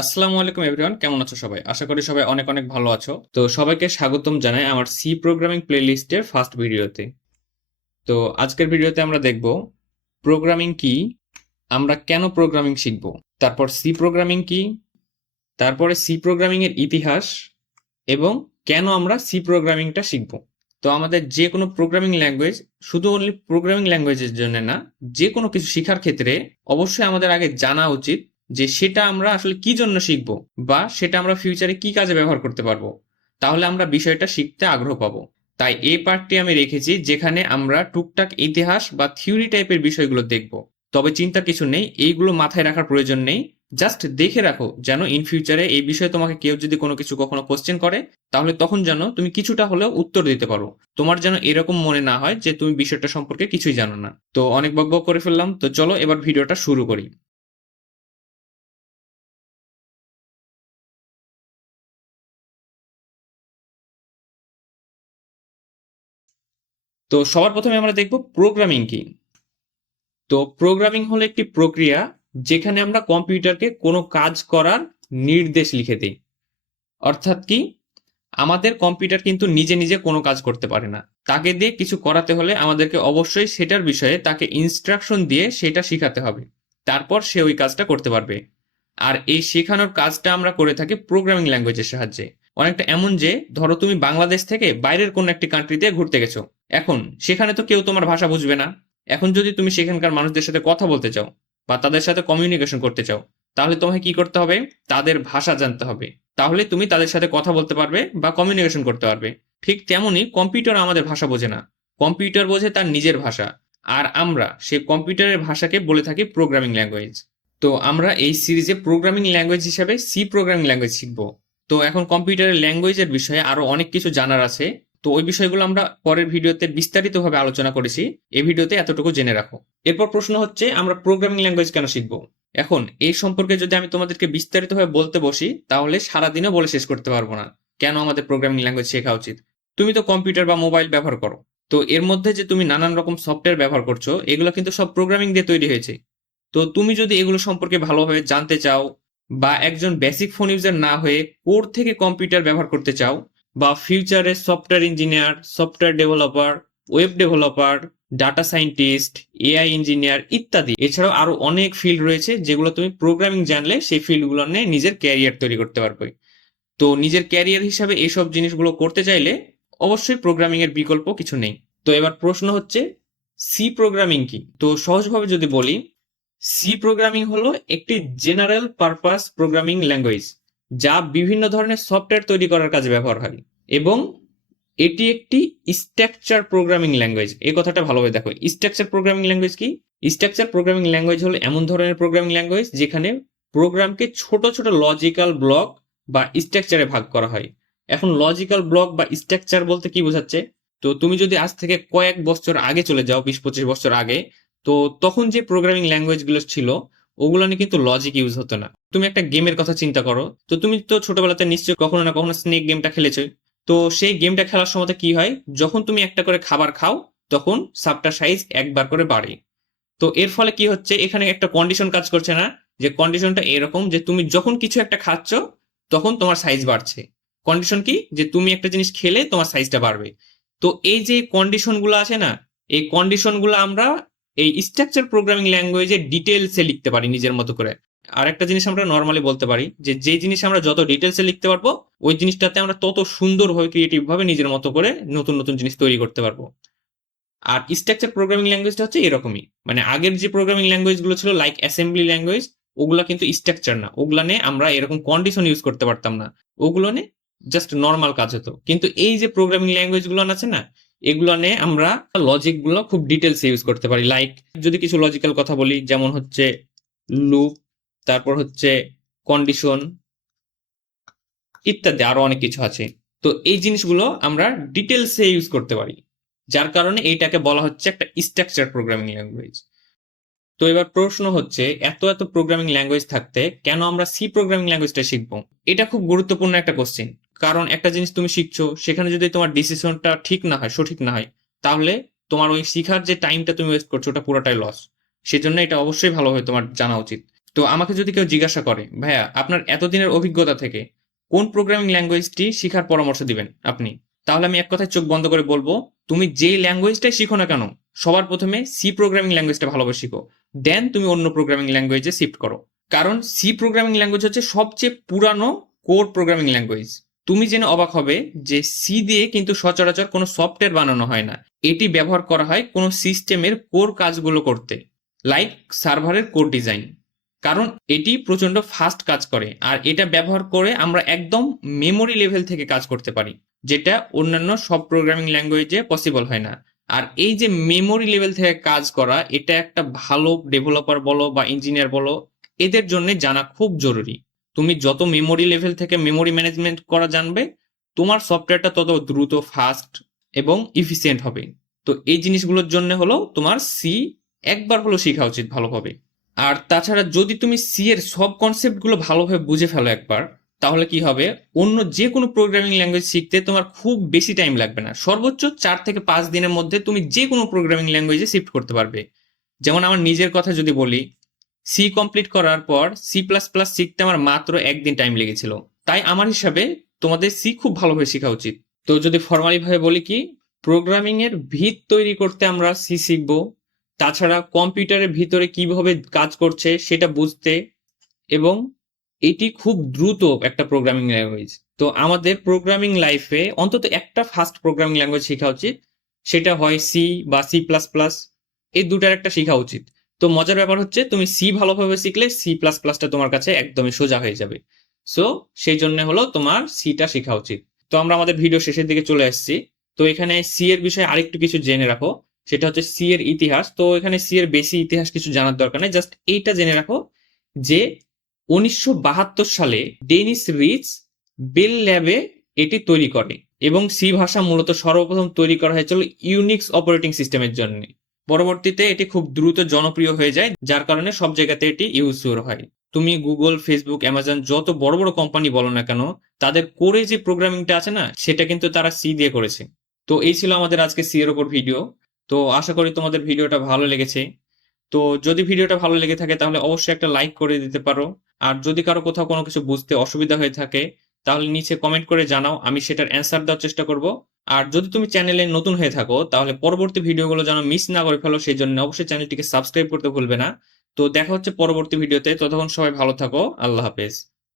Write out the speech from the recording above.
আসসালামু আলাইকুম এভরিওয়ান, কেমন আছো সবাই? আশা করি সবাই অনেক অনেক ভালো আছো। তো সবাইকে স্বাগতম জানাই আমার সি প্রোগ্রামিং প্লেলিস্টের ফার্স্ট ভিডিওতে। তো আজকের ভিডিওতে আমরা দেখব প্রোগ্রামিং কি, আমরা কেন প্রোগ্রামিং শিখব, তারপর সি প্রোগ্রামিং কি, তারপরে সি প্রোগ্রামিং এর ইতিহাস এবং কেন আমরা সি প্রোগ্রামিংটা শিখব। তো আমাদের যে কোনো প্রোগ্রামিং ল্যাঙ্গুয়েজ শুধু অনলি প্রোগ্রামিং ল্যাঙ্গুয়েজের জন্য না, যে কোনো কিছু শেখার ক্ষেত্রে অবশ্যই আমাদের আগে জানা উচিত যে সেটা আমরা আসলে কি জন্য শিখব বা সেটা আমরা ফিউচারে কি কাজে ব্যবহার করতে পারবো। তাহলে আমরা বিষয়টা শিখতে আগ্রহ পাবো। তাই এই পার্টটি আমি রেখেছি যেখানে আমরা টুকটাক ইতিহাস বা থিওরি টাইপের বিষয়গুলো দেখব। তবে চিন্তা কিছু নেই, এইগুলো মাথায় রাখার প্রয়োজন নেই। জাস্ট দেখে রাখো যেন ইন ফিউচারে এই বিষয়ে তোমাকে কেউ যদি কোনো কিছু কখনো কোশ্চেন করে তাহলে তখন যেন তুমি কিছুটা হলেও উত্তর দিতে পারো। তোমার যেন এরকম মনে না হয় যে তুমি বিষয়টা সম্পর্কে কিছুই জানো না। তো অনেক বকবক করে ফেললাম, তো চলো এবার ভিডিওটা শুরু করি। তো সবার প্রথমে আমরা দেখব প্রোগ্রামিং কি। তো প্রোগ্রামিং হলো একটি প্রক্রিয়া যেখানে আমরা কম্পিউটারকে কোনো কাজ করার নির্দেশ লিখে দিই। অর্থাৎ কি, আমাদের কম্পিউটার কিন্তু নিজে নিজে কোনো কাজ করতে পারে না। তাকে দিয়ে কিছু করাতে হলে আমাদেরকে অবশ্যই সেটার বিষয়ে তাকে ইনস্ট্রাকশন দিয়ে সেটা শেখাতে হবে, তারপর সে ওই কাজটা করতে পারবে। আর এই শেখানোর কাজটা আমরা করে থাকি প্রোগ্রামিং ল্যাঙ্গুয়েজের সাহায্যে। অনেকটা এমন যে ধরো তুমি বাংলাদেশ থেকে বাইরের কোনো একটি কান্ট্রিতে ঘুরতে গেছো, এখন সেখানে তো কেউ তোমার ভাষা বুঝবে না। এখন যদি তুমি সেখানকার মানুষদের সাথে কথা বলতে চাও বা তাদের সাথে কমিউনিকেশন করতে চাও, তাহলে তোমাকে কি করতে হবে? তাদের ভাষা জানতে হবে। তাহলে তুমি তাদের সাথে কথা বলতে পারবে বা কমিউনিকেশন করতে পারবে। ঠিক তেমনই কম্পিউটার আমাদের ভাষা বোঝে না, কম্পিউটার বোঝে তার নিজের ভাষা। আর আমরা সেই কম্পিউটারের ভাষাকে বলে থাকি প্রোগ্রামিং ল্যাঙ্গুয়েজ। তো আমরা এই সিরিজে প্রোগ্রামিং ল্যাঙ্গুয়েজ হিসাবে সি প্রোগ্রামিং ল্যাঙ্গুয়েজ শিখব। তো এখন কম্পিউটারের ল্যাঙ্গুয়েজের বিষয়ে আরো অনেক কিছু জানার আছে। তো ওই বিষয়গুলো আমরা পরের ভিডিওতে বিস্তারিতভাবে আলোচনা করেছি, এই ভিডিওতে এতটুকু জেনে রাখো। এরপর প্রশ্ন হচ্ছে আমরা প্রোগ্রামিং ল্যাঙ্গুয়েজ কেন শিখব। এখন এই সম্পর্কে যদি আমি তোমাদেরকে বিস্তারিতভাবে বলতে বসি তাহলে সারাদিনও বলে শেষ করতে পারবো না কেন আমাদের প্রোগ্রামিং ল্যাঙ্গুয়েজ শেখা উচিত। তুমি তো কম্পিউটার বা মোবাইল ব্যবহার করো, তো এর মধ্যে যে তুমি নানান রকম সফটওয়্যার ব্যবহার করছো এগুলো কিন্তু সব প্রোগ্রামিং দিয়ে তৈরি হয়েছে। তো তুমি যদি এগুলো সম্পর্কে ভালোভাবে জানতে চাও বা একজন বেসিক ফোন ইউজার না হয়ে কোর থেকে কম্পিউটার ব্যবহার করতে চাও, বা ফিউচারে software engineer, software developer, web developer, data scientist, AI engineer ইত্যাদি, এছাড়াও আরো অনেক ফিল্ড রয়েছে যেগুলো তুমি প্রোগ্রামিং জানলে সেই ফিল্ডগুলো নিয়ে নিজের ক্যারিয়ার তৈরি করতে পারবে। তো নিজের ক্যারিয়ার হিসাবে এইসব জিনিসগুলো করতে চাইলে অবশ্যই প্রোগ্রামিং এর বিকল্প কিছু নেই। তো এবার প্রশ্ন হচ্ছে সি প্রোগ্রামিং কি। তো সহজভাবে যদি বলি, সি প্রোগ্রামিং হলো একটি জেনারেল পারপাস প্রোগ্রামিং ল্যাঙ্গুয়েজ যা বিভিন্ন ধরনের সফটওয়্যার তৈরি করার কাজে ব্যবহার হয়, এবং এটি একটি স্ট্রাকচার প্রোগ্রামিং ল্যাঙ্গুয়েজ। এই কথাটা ভালোভাবে দেখো, স্ট্রাকচার প্রোগ্রামিং ল্যাঙ্গুয়েজ কি। স্ট্রাকচার প্রোগ্রামিং ল্যাঙ্গুয়েজ হলো এমন ধরনের প্রোগ্রামিং ল্যাঙ্গুয়েজ যেখানে প্রোগ্রামকে ছোট ছোট লজিক্যাল ব্লক বা স্ট্রাকচারে ভাগ করা হয়। এখন লজিক্যাল ব্লক বা স্ট্রাকচার বলতে কি বোঝাচ্ছে? তো তুমি যদি আজ থেকে কয়েক বছর আগে চলে যাও, 20-25 বছর আগে, তো তখন যে প্রোগ্রামিং ল্যাঙ্গুয়েজ গুলো ছিল ওগুলো নিয়ে কিন্তু লজিক ইউজ হতো না। তুমি একটা গেমের কথা চিন্তা করো, তো তুমি তো ছোটবেলাতে নিশ্চয়ই কখনো না কখনো স্নেক গেমটা খেলেছো। তো সেই গেমটা খেলার সময় কি হয়, যখন তুমি একটা করে খাবার খাও তখন সাবটার সাইজ একবার করে বাড়ে। তো এর ফলে কি হচ্ছে, এখানে একটা কন্ডিশন কাজ করছে না, যে কন্ডিশনটা এরকম যে তুমি যখন কিছু একটা খাচ্ছ তখন তোমার সাইজ বাড়ছে। কন্ডিশন কি, যে তুমি একটা জিনিস খেলে তোমার সাইজটা বাড়বে। তো এই যে কন্ডিশনগুলো আছে না, এই কন্ডিশনগুলো আমরা এই স্ট্রাকচার প্রোগ্রামিং ল্যাঙ্গুয়েজে ডিটেলসে লিখতে পারি নিজের মতো করে। আর একটা জিনিস আমরা নর্মালি বলতে পারি যে যে জিনিস আমরা যত ডিটেলসে লিখতে পারবো ওই জিনিসটাতে আমরা তত সুন্দরভাবে ক্রিয়েটিভ ভাবে নিজের মতো করে নতুন নতুন জিনিস তৈরি করতে পারবো। আর স্ট্রাকচার প্রোগ্রামিং ল্যাঙ্গুয়েজটা হচ্ছে এরকমই, মানে আগের যে প্রোগ্রামিং ল্যাঙ্গুয়েজ গুলো ছিল লাইক অ্যাসেম্বলি ল্যাঙ্গুয়েজ, ওগুলা কিন্তু স্ট্রাকচার না, ওগুলা নিয়ে আমরা এরকম কন্ডিশন ইউজ করতে পারতাম না। ওগুলো নিয়ে জাস্ট নর্মাল কাজ হতো। কিন্তু এই যে প্রোগ্রামিং ল্যাঙ্গুয়েজ গুলো আছে না, এগুলো নিয়ে আমরা লজিক গুলো খুব ডিটেলস ইউজ করতে পারি। লাইক যদি কিছু লজিক্যাল কথা বলি, যেমন হচ্ছে লুপ, তারপর হচ্ছে কন্ডিশন ইত্যাদি আরো অনেক কিছু আছে। তো এই জিনিসগুলো আমরা ডিটেলসে ইউজ করতে পারি, যার কারণে এইটাকে বলা হচ্ছে একটা স্ট্রাকচার প্রোগ্রামিং ল্যাঙ্গুয়েজ। তো এবার প্রশ্ন হচ্ছে, এত এত প্রোগ্রামিং ল্যাঙ্গুয়েজ থাকতে কেন আমরা সি প্রোগ্রামিং ল্যাঙ্গুয়েজটা শিখবো? এটা খুব গুরুত্বপূর্ণ একটা কোশ্চেন। কারণ একটা জিনিস তুমি শিখছো, সেখানে যদি তোমার ডিসিশনটা ঠিক না হয়, সঠিক না হয়, তাহলে তোমার ওই শিখার যে টাইমটা তুমি ওয়েস্ট করছো ওটা পুরোটাই লস। সেজন্য এটা অবশ্যই ভালোভাবে তোমার জানা উচিত। তো আমাকে যদি কেউ জিজ্ঞাসা করে, ভাইয়া আপনার এতদিনের অভিজ্ঞতা থেকে কোন প্রোগ্রামিং ল্যাঙ্গুয়েজটি শেখার পরামর্শ দিবেন আপনি, তাহলে আমি এক কথায় চোখ বন্ধ করে বলবো, তুমি যেই ল্যাঙ্গুয়েজটাই শিখো না কেন, সবার প্রথমে সি প্রোগ্রামিং ল্যাঙ্গুয়েজটা ভালোভাবে শিখো, দেন তুমি অন্য প্রোগ্রামিং ল্যাঙ্গুয়েজে শিফট করো। কারণ সি প্রোগ্রামিং ল্যাঙ্গুয়েজ হচ্ছে সবচেয়ে পুরানো কোর প্রোগ্রামিং ল্যাঙ্গুয়েজ। তুমি জেনে অবাক হবে যে সি দিয়ে কিন্তু সচরাচর কোনো সফটওয়্যার বানানো হয় না, এটি ব্যবহার করা হয় কোনো সিস্টেমের কোর কাজগুলো করতে, লাইক সার্ভারের কোড ডিজাইন। কারণ এটি প্রচন্ড ফাস্ট কাজ করে, আর এটা ব্যবহার করে আমরা একদম মেমোরি লেভেল থেকে কাজ করতে পারি, যেটা অন্যান্য সব প্রোগ্রামিং ল্যাঙ্গুয়েজে পসিবল হয় না। আর এই যে মেমোরি লেভেল থেকে কাজ করা, এটা একটা ভালো ডেভেলপার বলো বা ইঞ্জিনিয়ার বলো, এদের জন্য জানা খুব জরুরি। তুমি যত মেমোরি লেভেল থেকে মেমোরি ম্যানেজমেন্ট করা জানবে, তোমার সফটওয়্যারটা তত দ্রুত, ফাস্ট এবং ইফিসিয়েন্ট হবে। তো এই জিনিসগুলোর জন্য হলো তোমার সি একবার হলো শেখা উচিত ভালোভাবে। আর তাছাড়া যদি তুমি সি এর সব কনসেপ্টগুলো ভালোভাবে বুঝে ফেলো একবার, তাহলে কি হবে, অন্য যে কোনো প্রোগ্রামিং ল্যাঙ্গুয়েজ শিখতে তোমার খুব বেশি টাইম লাগবে না, সর্বোচ্চ 4 থেকে 5 দিনের মধ্যে তুমি যে কোনো প্রোগ্রামিং ল্যাঙ্গুয়েজে শিফট করতে পারবে। যেমন আমার নিজের কথা যদি বলি, সি কমপ্লিট করার পর সি প্লাস প্লাস শিখতে আমার মাত্র 1 দিন টাইম লেগেছিল। তাই আমার হিসাবে তোমাদের সি খুব ভালোভাবে শেখা উচিত। তো যদি ফর্মালি ভাবে বলি কি, প্রোগ্রামিং এর ভিত তৈরি করতে আমরা সি শিখবো, তাছাড়া কম্পিউটারের ভিতরে কিভাবে কাজ করছে সেটা বুঝতে, এবং এটি খুব দ্রুত একটা প্রোগ্রামিং ল্যাঙ্গুয়েজ। তো আমাদের প্রোগ্রামিং লাইফে অন্তত একটা ফাস্ট প্রোগ্রামিং ল্যাঙ্গুয়েজ শেখা উচিত, সেটা হয় সি বা সি প্লাস প্লাস, এই দুটার একটা শেখা উচিত। তো মজার ব্যাপার হচ্ছে, তুমি সি ভালোভাবে শিখলে সি প্লাস প্লাসটা তোমার কাছে একদমই সোজা হয়ে যাবে। সো সেই জন্য হলো তোমার সিটা শেখা উচিত। তো আমরা আমাদের ভিডিও শেষের দিকে চলে আসছি। তো এখানে সি এর বিষয়ে আরেকটু কিছু জেনে রাখো, সেটা হচ্ছে সি এর ইতিহাস। তো এখানে সি এর বেশি ইতিহাস কিছু জানার দরকার নেই, জাস্ট এইটা জেনে রাখো যে 1972 সালে ডেনিস রিচ বেল ল্যাবে এটি তৈরি করে, এবং সি ভাষা মূলত সর্বপ্রথম তৈরি করা হয়েছিল ইউনিক্স অপারেটিং সিস্টেমের জন্য। পরবর্তীতে এটি খুব দ্রুত জনপ্রিয় হয়ে যায়, যার কারণে সব জায়গাতে এটি ইউজ হয়। তুমি গুগল, ফেসবুক, অ্যামাজন যত বড় বড় কোম্পানি বলো না কেন, তাদের কোরে যে প্রোগ্রামিংটা আছে না, সেটা কিন্তু তারা সি দিয়ে করেছে। তো এই ছিল আমাদের আজকে সি এর উপর ভিডিও। তো আশা করি তোমাদের ভিডিওটা ভালো লেগেছে। তো যদি ভিডিওটা ভালো লেগে থাকে তাহলে অবশ্যই একটা লাইক করে দিতে পারো। আর যদি কারো কোথাও কোনো কিছু বুঝতে অসুবিধা হয়ে থাকে, তাহলে নিচে কমেন্ট করে জানাও, আমি সেটার অ্যান্সার দেওয়ার চেষ্টা করব। আর যদি তুমি চ্যানেলে নতুন হয়ে থাকো, তাহলে পরবর্তী ভিডিওগুলো যেন মিস না করে ফেলো, সেই জন্য অবশ্যই চ্যানেলটিকে সাবস্ক্রাইব করতে ভুলবে না। তো দেখা হচ্ছে পরবর্তী ভিডিওতে, ততক্ষণ সবাই ভালো থাকো, আল্লাহ হাফেজ।